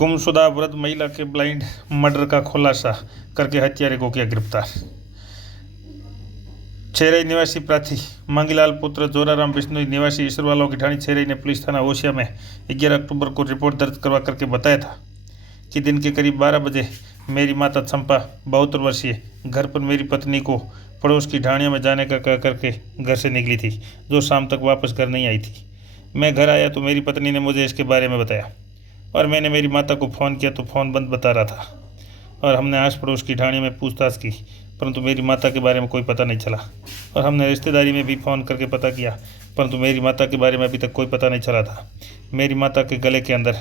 गुमशुदा वृद्ध महिला के ब्लाइंड मर्डर का खुलासा करके हत्यारे को किया गिरफ्तार। छेरई निवासी प्रार्थी मांगीलाल पुत्र जोराराम बिश्नोई निवासी ईश्वरवालों की ढाणी छेरई ने पुलिस थाना ओशिया में 11 अक्टूबर को रिपोर्ट दर्ज करवा करके बताया था कि दिन के करीब 12 बजे मेरी माता चंपा 72 वर्षीय घर पर मेरी पत्नी को पड़ोस की ढाणियों में जाने का कह करके घर से निकली थी, जो शाम तक वापस घर नहीं आई थी। मैं घर आया तो मेरी पत्नी ने मुझे इसके बारे में बताया और मैंने मेरी माता को फ़ोन किया तो फ़ोन बंद बता रहा था और हमने आस पड़ोस की ढाणी में पूछताछ की, परंतु मेरी माता के बारे में कोई पता नहीं चला। और हमने रिश्तेदारी में भी फ़ोन करके पता किया, परंतु मेरी माता के बारे में अभी तक कोई पता नहीं चला था। मेरी माता के गले के अंदर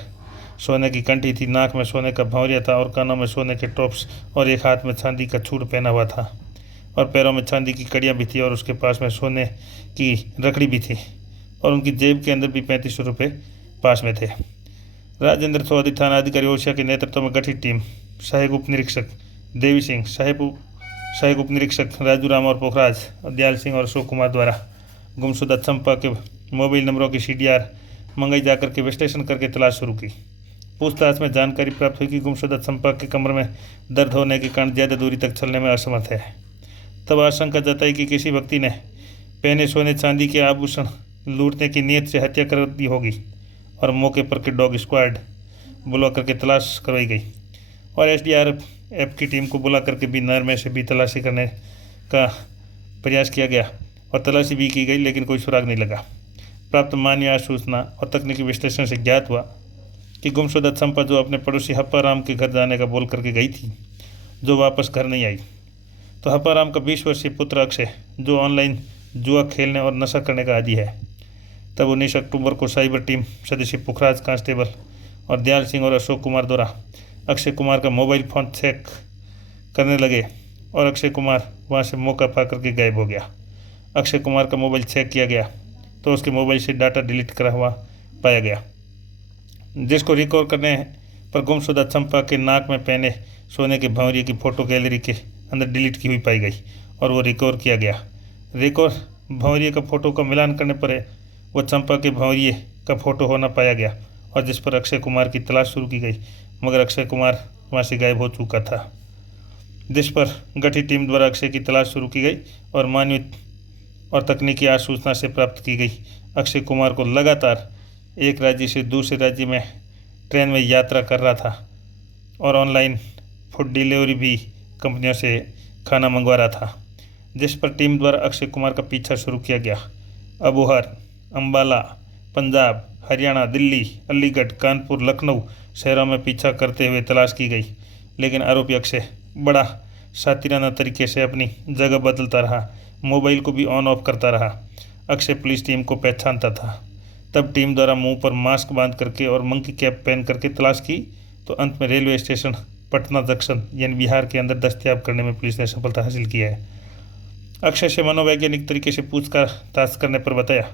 सोने की कंठी थी, नाक में सोने का भौंरिया था और कानों में सोने के टॉप्स और एक हाथ में चांदी का चूड़ पहना हुआ था और पैरों में चांदी की कड़ियाँ भी थी और उसके पास में सोने की रकड़ी भी थी और उनकी जेब के अंदर भी 3500 रुपये पास में थे। राजेंद्र चौधरी थाना अधिकारी ओशिया के नेतृत्व में गठित टीम सहायक उप निरीक्षक देवी सिंह, सहायक उप निरीक्षक राजू राम और पोखराज, दयाल सिंह और अशोक कुमार द्वारा गुमशुदा चंपा के मोबाइल नंबरों की CDR मंगाई जाकर के विश्लेषण करके तलाश शुरू की। पूछताछ में जानकारी प्राप्त हुई कि गुमशुदा चंपा के कमर में दर्द होने के कारण ज़्यादा दूरी तक चलने में असमर्थ है। तब आशंका जताई कि किसी व्यक्ति ने पहने सोने चांदी के आभूषण लूटने की नीयत से हत्या कर दी होगी और मौके पर के डॉग स्क्वाड बुला करके तलाश करवाई गई और SDRF की टीम को बुला करके भी नहर में से भी तलाशी करने का प्रयास किया गया और तलाशी भी की गई, लेकिन कोई सुराग नहीं लगा। प्राप्त मान्य सूचना और तकनीकी विश्लेषण से ज्ञात हुआ कि गुमशुदा चंपा जो अपने पड़ोसी हप्पाराम के घर जाने का बोल करके गई थी, जो वापस घर नहीं आई, तो हप्पाराम का 20 वर्षीय पुत्र अक्षय जो ऑनलाइन जुआ खेलने और नशा करने का आदी है। तब 19 अक्टूबर को साइबर टीम सदस्य पुखराज कांस्टेबल और दयाल सिंह और अशोक कुमार द्वारा अक्षय कुमार का मोबाइल फ़ोन चेक करने लगे और अक्षय कुमार वहां से मौका पा करके गायब हो गया। अक्षय कुमार का मोबाइल चेक किया गया तो उसके मोबाइल से डाटा डिलीट करा हुआ पाया गया, जिसको रिकवर करने पर गुमशुदा चंपा के नाक में पहने सोने के भंवरिये की फ़ोटो गैलरी के अंदर डिलीट की हुई पाई गई और वो रिकवर किया गया। रिकवर भंवरिये का फ़ोटो का मिलान करने पर वो चंपा के भंवरिये का फ़ोटो होना पाया गया और जिस पर अक्षय कुमार की तलाश शुरू की गई, मगर अक्षय कुमार वहाँ से गायब हो चुका था, जिस पर गठित टीम द्वारा अक्षय की तलाश शुरू की गई और मानवीय और तकनीकी आसूचना से प्राप्त की गई अक्षय कुमार को लगातार एक राज्य से दूसरे राज्य में ट्रेन में यात्रा कर रहा था और ऑनलाइन फूड डिलीवरी भी कंपनियों से खाना मंगवा रहा था, जिस पर टीम द्वारा अक्षय कुमार का पीछा शुरू किया गया। अबोहर, अंबाला, पंजाब, हरियाणा, दिल्ली, अलीगढ़, कानपुर, लखनऊ शहरों में पीछा करते हुए तलाश की गई, लेकिन आरोपी अक्षय बड़ा शातिराना तरीके से अपनी जगह बदलता रहा, मोबाइल को भी ऑन ऑफ करता रहा। अक्षय पुलिस टीम को पहचानता था। तब टीम द्वारा मुंह पर मास्क बांध करके और मंकी कैप पहन करके तलाश की तो अंत में रेलवे स्टेशन पटना जंक्शन यानी बिहार के अंदर दस्तयाब करने में पुलिस ने सफलता हासिल की है। अक्षय से मनोवैज्ञानिक तरीके से पूछताछ करने पर बताया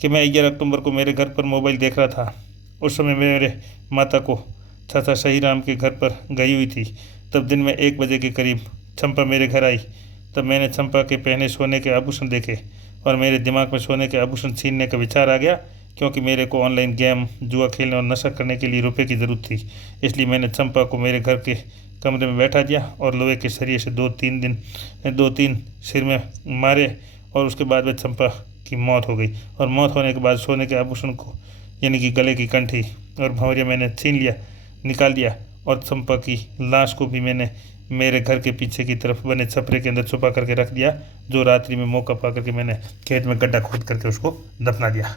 कि मैं 11 अक्टूबर को मेरे घर पर मोबाइल देख रहा था। उस समय मेरे माता को चाचा सहीराम के घर पर गई हुई थी। तब दिन में 1 बजे के करीब चंपा मेरे घर आई। तब मैंने चंपा के पहने सोने के आभूषण देखे और मेरे दिमाग में सोने के आभूषण छीनने का विचार आ गया, क्योंकि मेरे को ऑनलाइन गेम, जुआ खेलने और नशा करने के लिए रुपए की ज़रूरत थी। इसलिए मैंने चंपा को मेरे घर के कमरे में बैठा दिया और लोहे के सरिये से 2-3 सिर में मारे और उसके बाद में चंपा की मौत हो गई और मौत होने के बाद सोने के आभूषण को यानी कि गले की कंठी और भंवरिया मैंने निकाल दिया और चंपा की लाश को भी मैंने मेरे घर के पीछे की तरफ बने छपरे के अंदर छुपा करके रख दिया, जो रात्रि में मौका पा करके मैंने खेत में गड्ढा खोद करके उसको दफना दिया।